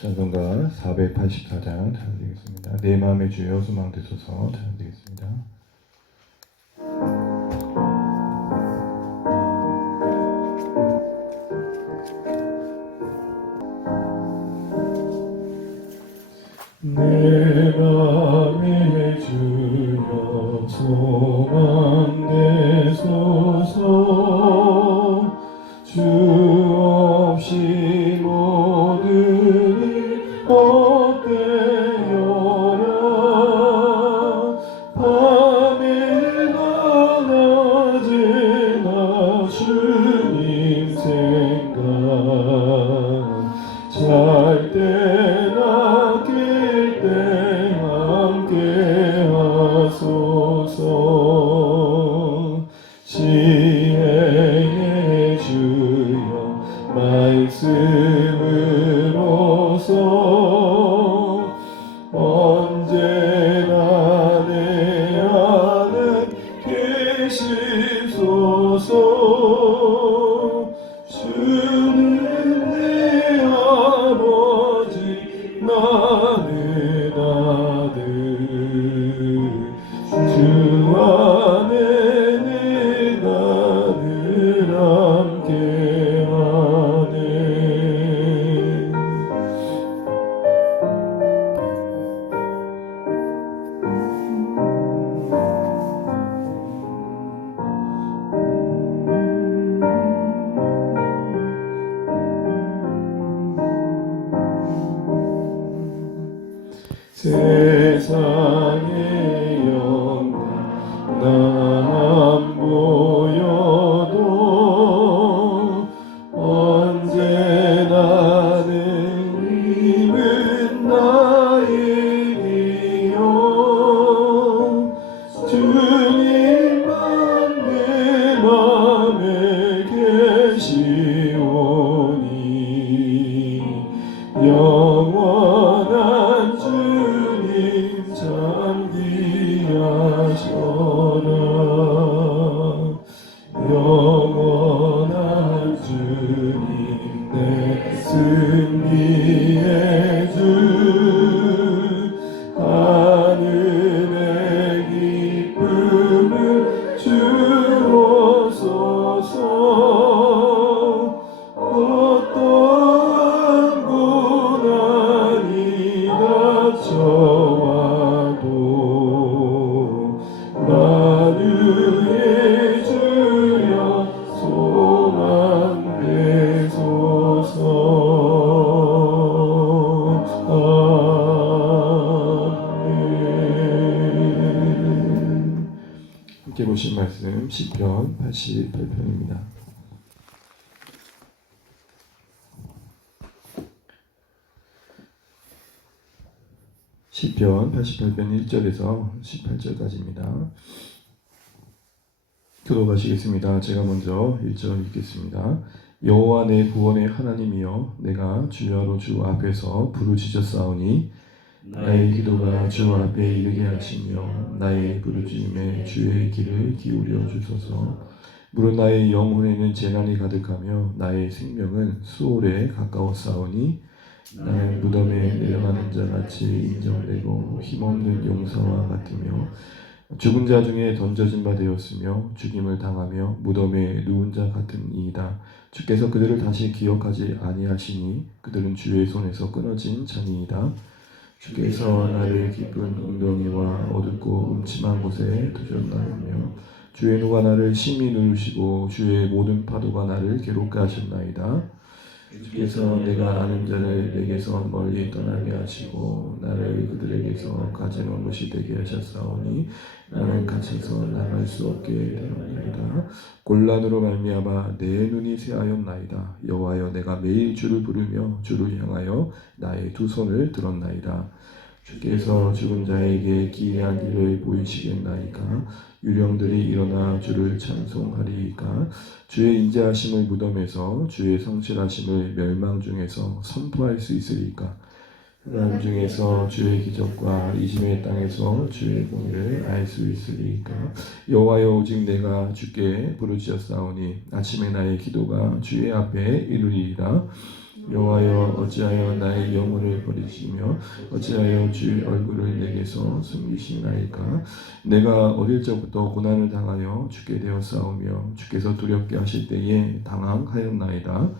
찬송가 484장 찬양드리겠습니다. 내 마음의 주여 소망 되소서 찬양드리겠습니다. 내 마음의 주여 소망 되소서 주 없이 모든 일 헛되어라 밤이나 낮이나 주님 생각 잘 때나 깰 때 함께 하소서 지혜의 주여 말씀으로서 언제나 내 안에 계시소서 주는 내 아버지 나는 아들 주 안에 내가 늘 함께하네. 세상의 영광 나 안 보여도 언제나 내 힘은 나의 길이요 주님만 내 맘에 계시오니 영원한 주님 참 귀하셔라 영원한 주님 내 승리의 주 하늘의 기쁨을 주옵소서 어떠한 고난이 닥쳐와도 만유의 주여 소망 되소서. 아멘. 함께 보신 말씀 시편 88편입니다. 시편 88편 1절에서 18절까지입니다. 들어가시겠습니다. 제가 먼저 1절 읽겠습니다. 여호와 내 구원의 하나님이여 내가 주야로 주 앞에서 부르짖었사오니 나의 기도가 주 앞에 이르게 하시며 나의 부르짖음에 주의 귀를 기울여 주소서. 무릇 나의 영혼에는 재난이 가득하며 나의 생명은 수월에 가까웠사오니 나는 무덤에 내려가는 자같이 인정되고 힘없는 용사와 같으며 죽은 자 중에 던져진 바 되었으며 죽임을 당하며 무덤에 누운 자 같으니이다. 주께서 그들을 다시 기억하지 아니하시니 그들은 주의 손에서 끊어진 자니이다. 주께서 나를 깊은 웅덩이와 어둡고 음침한 곳에 두셨나이며 주의 누가 나를 심히 누르시고 주의 모든 파도가 나를 괴롭게 하셨나이다. 주께서 내가 아는 자를 내게서 멀리 떠나게 하시고 나를 그들에게서 가져놓은 것이 되게 하셨사오니 나는 갇혀서 나갈 수 없게 되었나이다. 곤란으로 말미암아 내 눈이 새하였나이다. 여호와여 내가 매일 주를 부르며 주를 향하여 나의 두 손을 들었나이다. 주께서 죽은 자에게 기이한 일을 보이시겠나이까? 유령들이 일어나 주를 찬송하리이까? 주의 인자하심을 무덤에서 주의 성실하심을 멸망 중에서 선포할 수 있으리까? 난 중에서 주의 기적과 이짐의 땅에서 주의 공의를 알 수 있으리까? 여호와여 오직 내가 주께 부르짖었사오니 아침에 나의 기도가 주의 앞에 이르리이다. 여호와여 어찌하여 나의 영혼을 버리시며 어찌하여 주의 얼굴을 내게서 숨기시나이까. 내가 어릴 적부터 고난을 당하여 죽게 되었사오며 주께서 두렵게 하실 때에 당황하였나이다.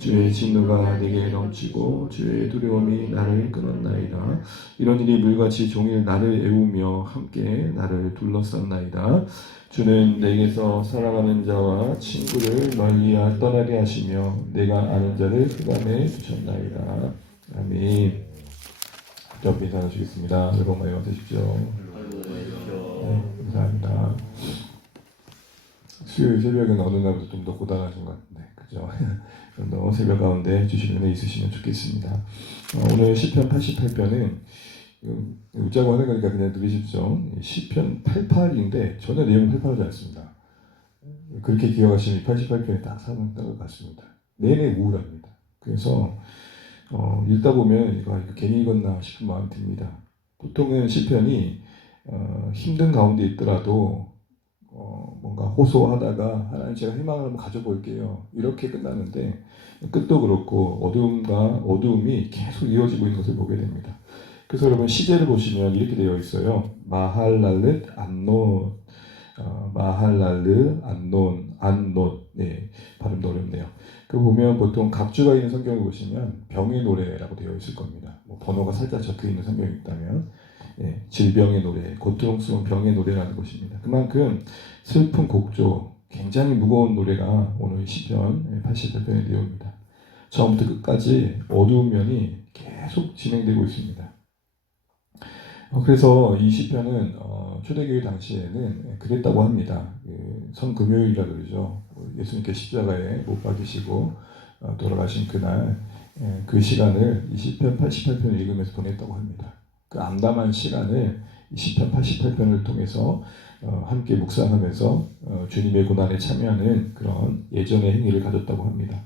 주의 진노가 내게 넘치고 주의 두려움이 나를 끊었나이다. 이런 일이 물같이 종일 나를 애우며 함께 나를 둘러쌌나이다. 주는 내게서 사랑하는 자와 친구를 멀리 떠나게 하시며 내가 아는 자를 흑암에 두셨나이다. 아멘. 옆에 인사 나누시겠습니다. 여러분 많이 받으십시오. 네, 감사합니다. 수요일 새벽은 어느 날보다 좀 더 고단하신 것 같은데, 그죠? 좀 더 새벽 가운데 주시는 은혜 있으시면 좋겠습니다. 오늘 시편 88편은 웃자고 하는 거니까 그냥 들으십시오. 시편 88인데 전혀 내용 88하지 않습니다. 그렇게 기억하시면 88편이 딱 사는 것 같습니다. 내내 우울합니다. 그래서 읽다 보면 이거 괜히 읽었나 싶은 마음이 듭니다. 보통은 시편이 힘든 가운데 있더라도 뭔가 호소하다가 하나님 제가 희망을 한번 가져볼게요. 이렇게 끝나는데 끝도 그렇고 어두움이 계속 이어지고 있는 것을 보게 됩니다. 그래서 여러분 시제를 보시면 이렇게 되어 있어요. 마할랄렛 안논, 마할랄르 안논. 네, 발음도 어렵네요. 그 보면 보통 각주가 있는 성경을 보시면 병의 노래라고 되어 있을 겁니다. 뭐 번호가 살짝 적혀 있는 성경이 있다면 질병의 노래, 고통스러운 병의 노래라는 것입니다. 그만큼 슬픈 곡조, 굉장히 무거운 노래가 오늘 시편 88편의 내용입니다. 처음부터 끝까지 어두운 면이 계속 진행되고 있습니다. 그래서 이 시편은 초대교회 당시에는 그랬다고 합니다. 성금요일이라 그러죠. 예수님께 십자가에 못 박히시고 돌아가신 그날 그 시간을 이 시편 88편을 읽으면서 보냈다고 합니다. 그 암담한 시간을 이 시편 88편을 통해서 함께 묵상하면서 주님의 고난에 참여하는 그런 예전의 행위를 가졌다고 합니다.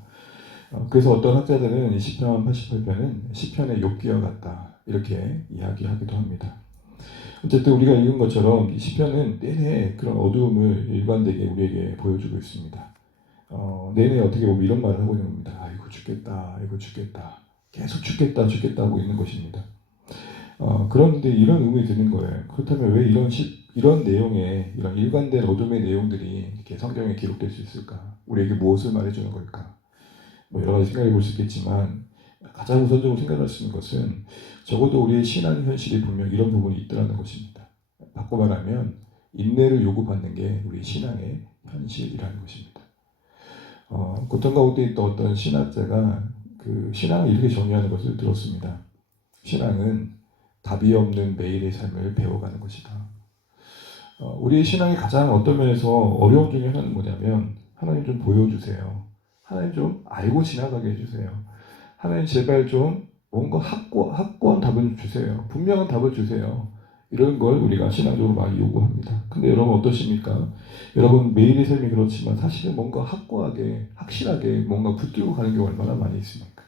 그래서 어떤 학자들은 이 시편 88편은 시편의 욥기와 같다 이렇게 이야기하기도 합니다. 어쨌든 우리가 읽은 것처럼 이 시편은 내내 그런 어두움을 일관되게 우리에게 보여주고 있습니다. 내내 어떻게 보면 이런 말을 하고 있는 겁니다. 아이고 죽겠다, 아이고 죽겠다, 계속 죽겠다 하고 있는 것입니다. 그런데 이런 의문이 드는 거예요. 그렇다면 왜 이런 내용의 이런 일관된 어둠의 내용들이 이렇게 성경에 기록될 수 있을까? 우리에게 무엇을 말해주는 걸까? 뭐 여러 가지 생각해 볼 수 있겠지만 가장 우선적으로 생각할 수 있는 것은 적어도 우리의 신앙 현실이 분명 이런 부분이 있더라는 것입니다. 바꿔 말하면 인내를 요구받는 게 우리 신앙의 현실이라는 것입니다. 고통 가운데 있던 어떤 신학자가 그 신앙을 이렇게 정의하는 것을 들었습니다. 신앙은 답이 없는 매일의 삶을 배워가는 것이다. 우리의 신앙이 가장 어떤 면에서 어려운 중에 하나는 뭐냐면 하나님 좀 보여주세요. 하나님 좀 알고 지나가게 해주세요. 하나님 제발 좀 뭔가 확고한 답을 주세요. 분명한 답을 주세요. 이런 걸 우리가 신앙적으로 많이 요구합니다. 근데 여러분 어떠십니까? 여러분 매일의 삶이 그렇지만 사실은 뭔가 확실하게 뭔가 붙들고 가는 경우가 얼마나 많이 있습니까?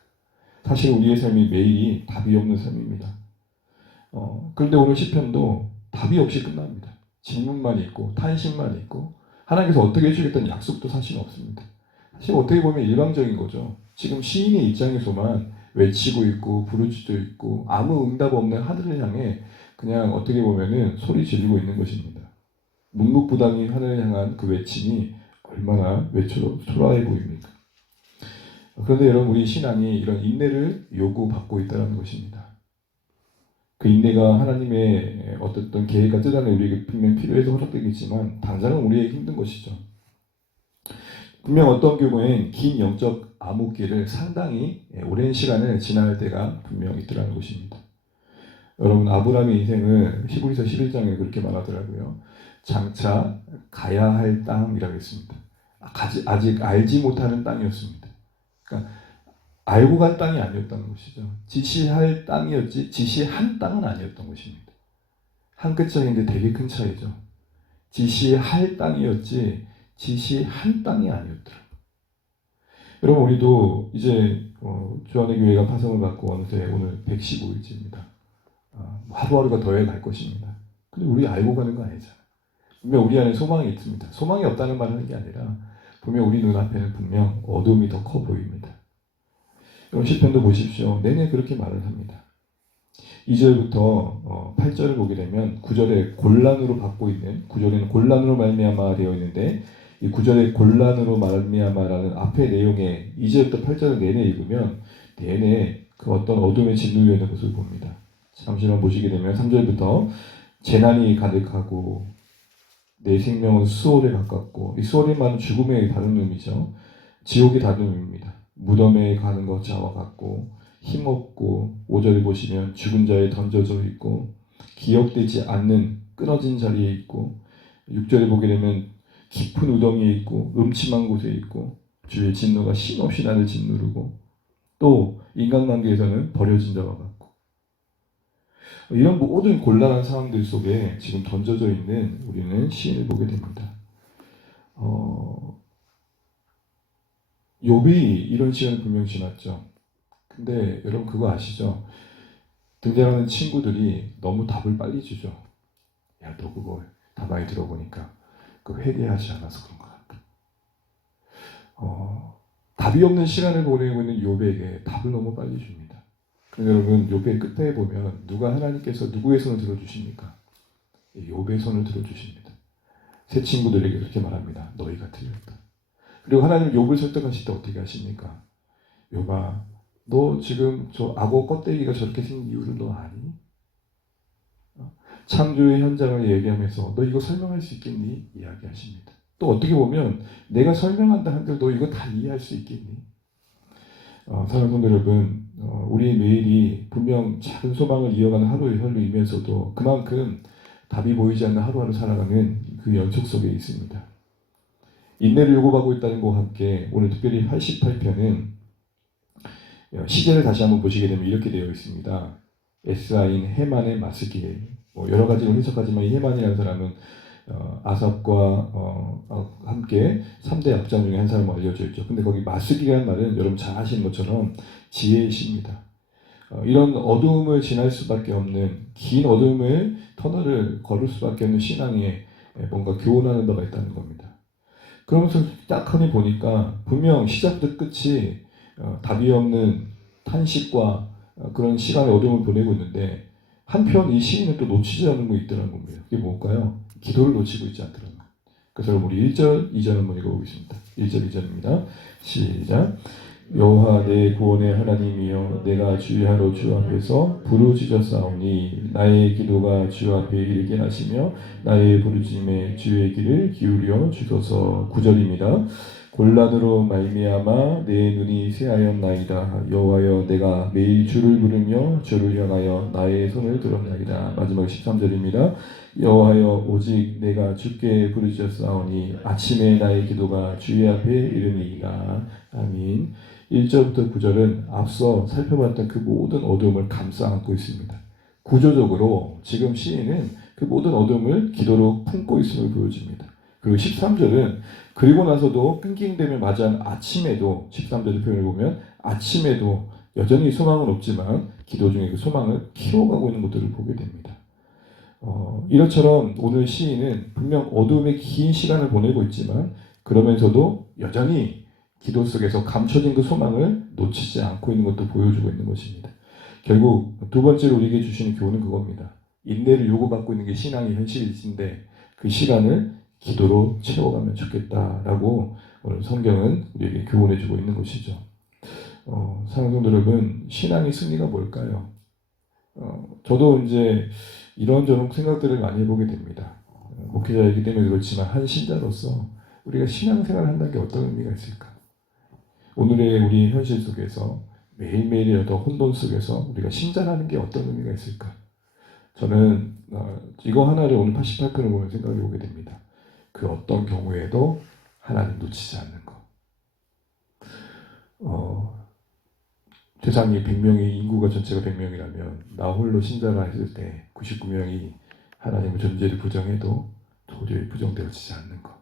사실 우리의 삶이 매일이 답이 없는 삶입니다. 그런데 오늘 시편도 답이 없이 끝납니다. 질문만 있고 탄식만 있고 하나님께서 어떻게 해주겠다는 약속도 사실 없습니다. 사실 어떻게 보면 일방적인 거죠. 지금 시인의 입장에서만 외치고 있고 부르짖고 있고 아무 응답 없는 하늘을 향해 그냥 어떻게 보면은 소리 지르고 있는 것입니다. 묵묵부당히 하늘을 향한 그 외침이 얼마나 초라해 보입니까? 그런데 여러분 우리 신앙이 이런 인내를 요구받고 있다는 것입니다. 그 인내가 하나님의 어떤 계획과 뜻 안에 우리에게 분명 필요해서 허락되겠지만 당장은 우리에게 힘든 것이죠. 분명 어떤 경우엔 긴 영적 암흑기를 상당히 오랜 시간을 지나야 때가 분명 있더라는 것입니다. 여러분 아브라함의 인생을 히브리서 11장에 그렇게 말하더라고요. 장차 가야 할 땅이라고 했습니다. 아직 알지 못하는 땅이었습니다. 그러니까 알고 간 땅이 아니었다는 것이죠. 지시할 땅이었지 지시한 땅은 아니었던 것입니다. 한 글자인데 되게 큰 차이죠. 지시할 땅이었지 지시한 땅이 아니었더라고요. 여러분 우리도 이제 주안의 교회가 파송을 받고 어느새 오늘 115일째입니다. 하루하루가 더해 갈 것입니다. 근데 우리 알고 가는 거 아니잖아요. 분명 우리 안에 소망이 있습니다. 소망이 없다는 말을 하는 게 아니라 분명 우리 눈앞에는 분명 어둠이 더 커 보입니다. 그럼 시편도 보십시오. 내내 그렇게 말을 합니다. 2절부터 8절을 보게 되면 9절에 곤란으로 받고 있는 9절에는 곤란으로 말미암아 되어 있는데 이 9절에 곤란으로 말미암아라는 앞의 내용에 2절부터 8절을 내내 읽으면 내내 그 어떤 어둠에 짓눌려 있는 것을 봅니다. 잠시만 보시게 되면 3절부터 재난이 가득하고 내 생명은 수월에 가깝고 이 수월의 말은 죽음의 다른 의미죠. 지옥의 다른 의미입니다. 무덤에 가는 것자와 같고 힘없고 5절에 보시면 죽은 자에 던져져 있고 기억되지 않는 끊어진 자리에 있고 6절에 보게 되면 깊은 우덩이에 있고 음침한 곳에 있고 주의 진노가 쉼없이 나를 짓누르고 또 인간관계에서는 버려진 자와 같고 이런 모든 곤란한 상황들 속에 지금 던져져 있는 우리는 시인을 보게 됩니다. 욥이 이런 시간을 분명히 지났죠. 근데 여러분 그거 아시죠? 등장하는 친구들이 너무 답을 빨리 주죠. 야, 너 그거 다 많이 들어보니까 그 회개하지 않아서 그런 것 같다. 답이 없는 시간을 보내고 있는 욥에게 답을 너무 빨리 줍니다. 그런데 여러분 욥의 끝에 보면 누가 하나님께서 누구의 손을 들어주십니까? 욥의 손을 들어주십니다. 새 친구들에게 그렇게 말합니다. 너희가 틀렸다. 그리고 하나님 욥을 설득하실 때 어떻게 하십니까? 욥아, 너 지금 저 악어 껍데기가 저렇게 생긴 이유를 너 아니? 창조의 현장을 얘기하면서 너 이거 설명할 수 있겠니? 이야기하십니다. 또 어떻게 보면 내가 설명한다 한들 너 이거 다 이해할 수 있겠니? 사랑하는 성도 여러분, 우리의 매일이 분명 작은 소망을 이어가는 하루의 혈루이면서도 그만큼 답이 보이지 않는 하루하루 살아가는 그 연속 속에 있습니다. 인내를 요구하고 있다는 것과 함께 오늘 특별히 88편은 시제를 다시 한번 보시게 되면 이렇게 되어 있습니다. 에스아인 헤만의 마스기엘. 여러 가지로 해석하지만 이 헤만이라는 사람은 아삽과 함께 3대 악장 중에 한 사람으로 알려져 있죠. 근데 거기 마스기라는 말은 여러분 잘 아시는 것처럼 지혜의 시입니다. 이런 어두움을 지날 수밖에 없는 긴 어두움을 터널을 걸을 수밖에 없는 신앙에 뭔가 교훈하는 바가 있다는 겁니다. 그러면서 딱 하니 보니까 분명 시작부터 끝이 답이 없는 탄식과 그런 시간의 어려움을 보내고 있는데 한편 이 시인은 또 놓치지 않는 거 있더라는 겁니다. 그게 뭘까요? 기도를 놓치고 있지 않더라고요. 그래서 우리 1절, 2절 한번 읽어보겠습니다. 1절, 2절입니다. 시작. 여호와 내 구원의 하나님이여 내가 주의하러 주 앞에서 부르짖었사오니 나의 기도가 주 앞에 이르게 하시며 나의 부르짖음에 주의 귀를 기울여 주소서. 9절입니다. 곤란으로 말미암아 내 눈이 새하였나이다. 여호와여 내가 매일 주를 부르며 주를 향하여 나의 손을 들었나이다. 마지막 13절입니다. 여호와여 오직 내가 주께 부르짖었사오니 아침에 나의 기도가 주의 앞에 이르니이다. 아멘. 1절부터 9절은 앞서 살펴봤던 그 모든 어두움을 감싸 안고 있습니다. 구조적으로 지금 시인은 그 모든 어두움을 기도로 품고 있음을 보여줍니다. 그리고 13절은 그리고 나서도 낑낑댐을 맞이한 아침에도 13절의 표현을 보면 아침에도 여전히 소망은 없지만 기도 중에 그 소망을 키워가고 있는 것들을 보게 됩니다. 이것처럼 오늘 시인은 분명 어두움의 긴 시간을 보내고 있지만 그러면서도 여전히 기도 속에서 감춰진 그 소망을 놓치지 않고 있는 것도 보여주고 있는 것입니다. 결국 두 번째로 우리에게 주시는 교훈은 그겁니다. 인내를 요구받고 있는 게 신앙의 현실인데 그 시간을 기도로 채워가면 좋겠다라고 오늘 성경은 우리에게 교훈해주고 있는 것이죠. 사랑하는 성도 여러분, 신앙의 승리가 뭘까요? 저도 이제 이런저런 생각들을 많이 해보게 됩니다. 목회자이기 때문에 그렇지만 한 신자로서 우리가 신앙생활을 한다는 게 어떤 의미가 있을까? 오늘의 우리 현실 속에서 매일매일의 어떤 혼돈 속에서 우리가 신자라는 게 어떤 의미가 있을까? 저는 이거 하나를 오늘 88편을 보면 생각해 보게 됩니다. 그 어떤 경우에도 하나님 놓치지 않는 것. 세상이 100명이 인구가 전체가 100명이라면 나 홀로 신자가 했을 때 99명이 하나님의 존재를 부정해도 도저히 부정되어지지 않는 것.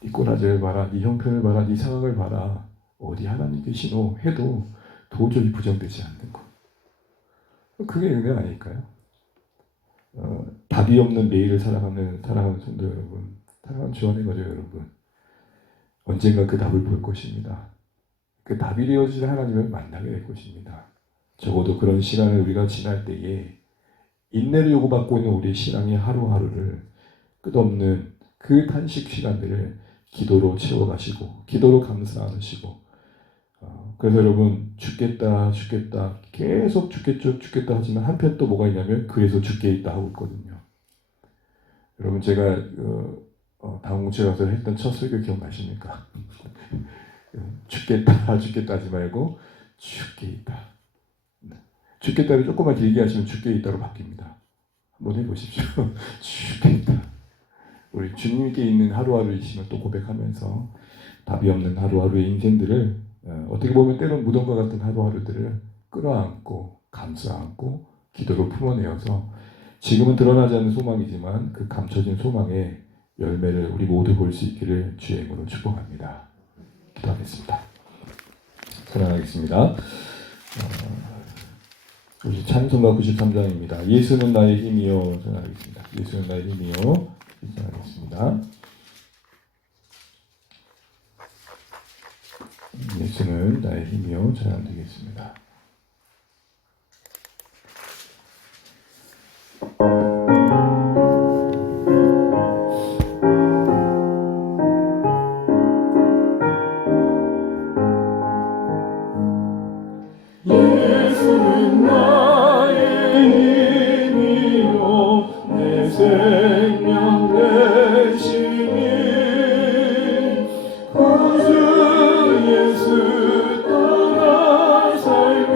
네 꼬라지를 봐라, 네 형편을 봐라, 네 상황을 봐라. 어디 하나님 계시노 해도 도저히 부정되지 않는 것. 그게 은혜 아닐까요? 답이 없는 매일을 살아가는 성도 여러분, 사랑하는 주 안의 거죠 여러분. 언젠가 그 답을 볼 것입니다. 그 답이 되어질 하나님을 만나게 될 것입니다. 적어도 그런 시간을 우리가 지날 때에 인내를 요구받고 있는 우리의 신앙의 하루하루를 끝없는 그 탄식 시간들을 기도로 채워가시고 기도로 감사하시고 그래서 여러분 죽겠다 계속 죽겠다 하지만 한편 또 뭐가 있냐면 그래서 죽게 있다 하고 있거든요. 여러분 제가 당공체 가서 했던 첫 설교 기억나십니까? 죽겠다 하지 말고 죽게 있다. 죽겠다를 조금만 길게 하시면 죽게 있다로 바뀝니다. 한번 해보십시오. 죽게 있다. 우리 주님께 있는 하루하루이심을 또 고백하면서 답이 없는 하루하루의 인생들을 어떻게 보면 때론 무덤과 같은 하루하루들을 끌어안고 감싸안고 기도로 품어내어서 지금은 드러나지 않는 소망이지만 그 감춰진 소망의 열매를 우리 모두 볼 수 있기를 주의 이름으로 축복합니다. 기도하겠습니다. 찬양하겠습니다. 우리 찬송가 93장입니다. 예수는 나의 힘이요. 찬양하겠습니다. 예수는 나의 힘이요. 찬양하겠습니다. 예수는 나의 힘이요. 찬양드리겠습니다. 예수는 나의 힘이요 내 생명 되시니 구주 예수 떠나 살며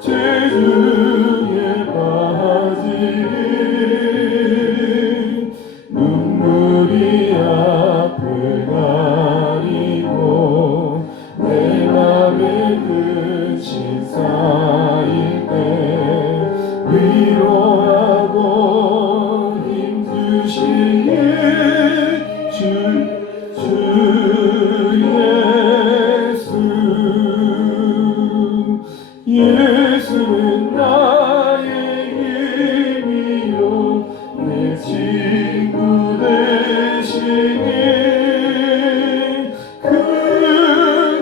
죄중에 빠지니 눈물이 앞을 가리고 내 맘에 그친 쌓일 때 위로하고 힘주시니 주 예수는 나의 힘이요 내 친구 되시니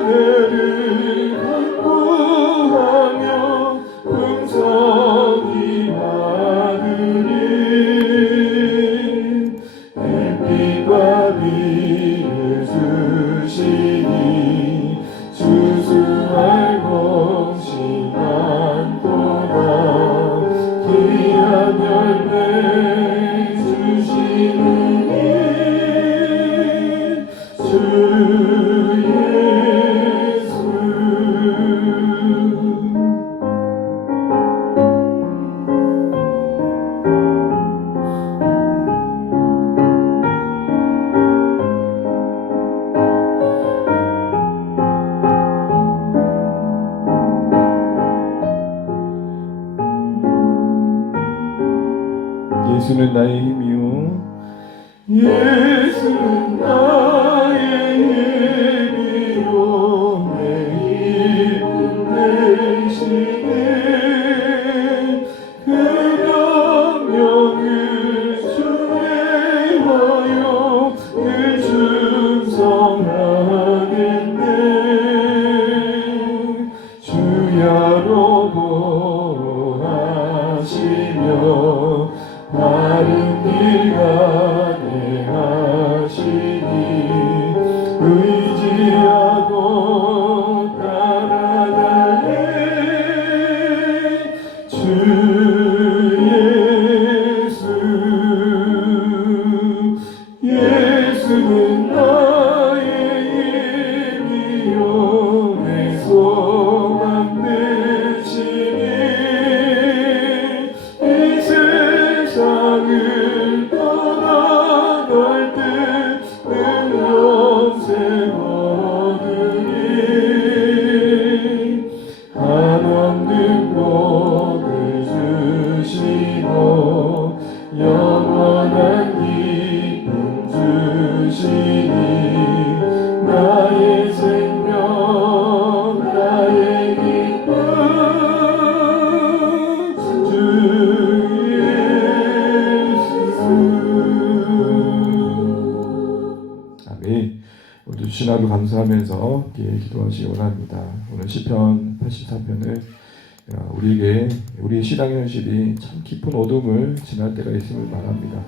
그대를 간구하며 풍성히 받으리 햇빛과 비를 주시니 주수할 공신한도다 귀한 열매 주시는 주 예수 예수는 나의 힘이요 예수는 나의 힘이요 내 힘 되시니 그 명령을 순례하여 늘 충성하겠네 주야로 보호하시며 바른 길 가게 하시니 의지하고 따라갈래 주 예수는 나의 힘이요 내 소망 되시니 이 세상을 떠나갈 때 영생 얻으리 한없는 복을 주시고 영원한 기쁨 주시니 나의 생명 나의 기쁨 주 예수 아멘. 오늘 주신 하루 주님을 감사하면서 기도하시기 원합니다. 오늘 시편 84편은 우리에게 우리의 신앙 현실이 참 깊은 어둠을 지날 때가 있음을 말합니다.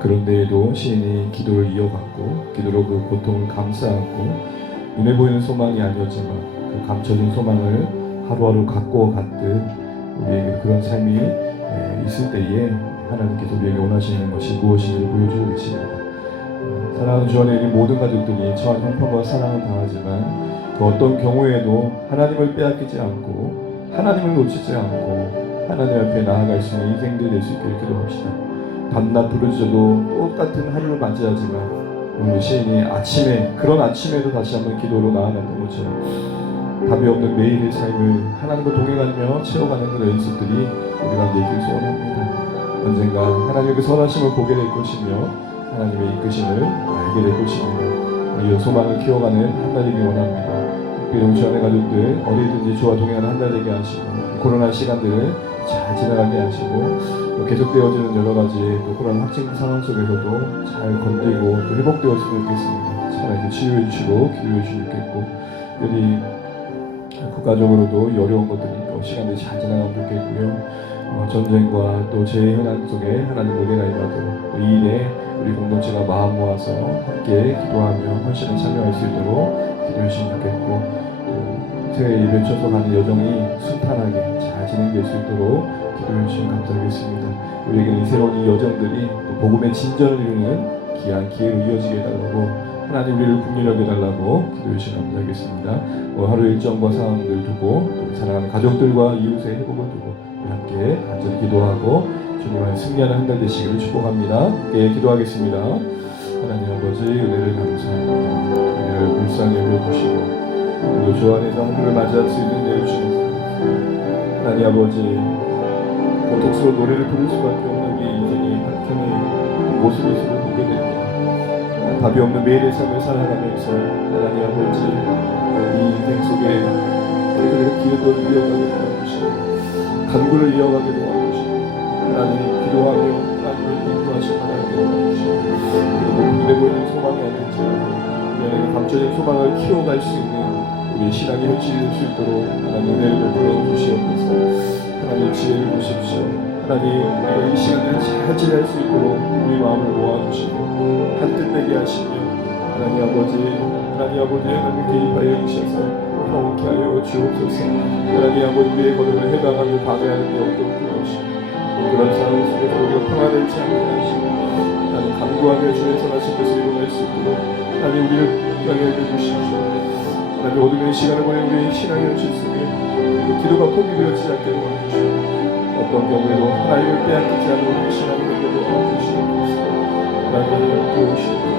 그런데에도 시인이 기도를 이어갔고 기도로 그 고통을 감싸안고 눈에 보이는 소망이 아니었지만 그 감춰진 소망을 하루하루 갖고 갔듯 우리에게 그런 삶이 있을 때에 하나님께서 우리에게 원하시는 것이 무엇인지를 보여주고 계십니다. 사랑하는 주 안에 있는 모든 가족들이 저와 형편과 사랑을 당하지만 그 어떤 경우에도 하나님을 빼앗기지 않고 하나님을 놓치지 않고 하나님 앞에 나아갈 수 있는 인생들이 될 수 있기를 기도합시다. 밤낮 부르짖어도 똑같은 하루를 맞이하지만 오늘 시인이 그런 아침에도 다시 한번 기도로 나아갔던 것처럼 답이 없는 매일의 삶을 하나님과 동행하며 채워가는 그런 연습들이 우리 가운데 있길 소원합니다. 언젠가 하나님의 그 선하심을 보게 될 것이며 하나님의 이끄심을 알게 될 것입니다. 이 소망을 키워가는 한 달 되기 원합니다. 특별히 우리 주 안의 가족들 어디든지 주와 동행하는 한 달 되게 하시고 코로나 시간들을 잘 지나가게 하시고 또 계속되어지는 여러 가지 또 코로나 확진 상황 속에서도 잘 건들고 또 회복되었으면 좋겠습니다. 차라리 치유해 주시고 기도해 주시면 좋겠고 특별히 국가적으로도 어려운 것들이 또 시간들이 잘 지나가면 좋겠고요. 전쟁과 또 재해 현안 속에 하나님 은혜가 임하도록 이인에 우리 공동체가 마음 모아서 함께 기도하며 헌신에 참여할 수 있도록 기도해 주시면 좋겠고 또 새해 예배 쳐서 가는 여정이 순탄하게 잘 진행될 수 있도록 기도해 주시면 감사하겠습니다. 우리에게는 이 새로운 이 여정들이 또 복음의 진전을 이루는 귀한 기회로 이어지게 해달라고 하나님 우리를 국률하게 해달라고 기도해 주시면 감사하겠습니다. 하루 일정과 상황들 두고 또 사랑하는 가족들과 이웃의 회복을 두고 함께 간절히 기도하고 주님 안에 승리하는 한 달 되시기를 축복합니다. 함께 기도하겠습니다. 하나님 아버지 은혜를 감사합니다. 은혜를 불쌍히 여겨주시고 그리고 주 안에서 하루를 맞이할 수 있는 은혜를 주옵소서. 하나님 아버지 고통스러운 노래를 부를 수밖에 없는 우리 인생이 한편의 모습을 보게 됩니다. 답이 없는 매일의 삶을 살아가면서 하나님 아버지 이 인생 속에 계속해서 기도를 이어가게 도와주시고 간구를 이어가게 도와주시고 하나님 기도하며 하나님을 인도하시고 하나님께 도와주시고 그리고 눈에 보이는 소망이 아닐지라도 우리 안에 감춰진 소망을 키워갈 수 있는 우리 신앙의 현실이 될 수 있도록 하나님 은혜를 베풀어 주시옵소서. 하나님 지혜를 주십시오. 하나님 우리가 이 시간을 잘 지낼 수 있도록 우리 마음을 모아주시고 한뜻 되게 하시며 하나님 아버지 하나님 개입하여 주셔서 통쾌 하여 주옵소서. 하나님 아버지 우리의 걸음을 해방하며 방해하는 데 없도록 도와주시고 그런 상황 속에서 우리가 평안하지 않게 하시고 하나님 간구하며 주의 선하신 것을 이루어낼 수 있도록 하나님 우리를 평안하게 해주십시오. 하나님 어둠의 시간을 보내 우리의 신앙의 현실 속에 기도가 포기되어지지 않게 도와주시고 어떤 경우에도 하나님을 빼앗기지 않는 우리의 신앙을 도와주시옵소서. 하나님 도우시옵소서.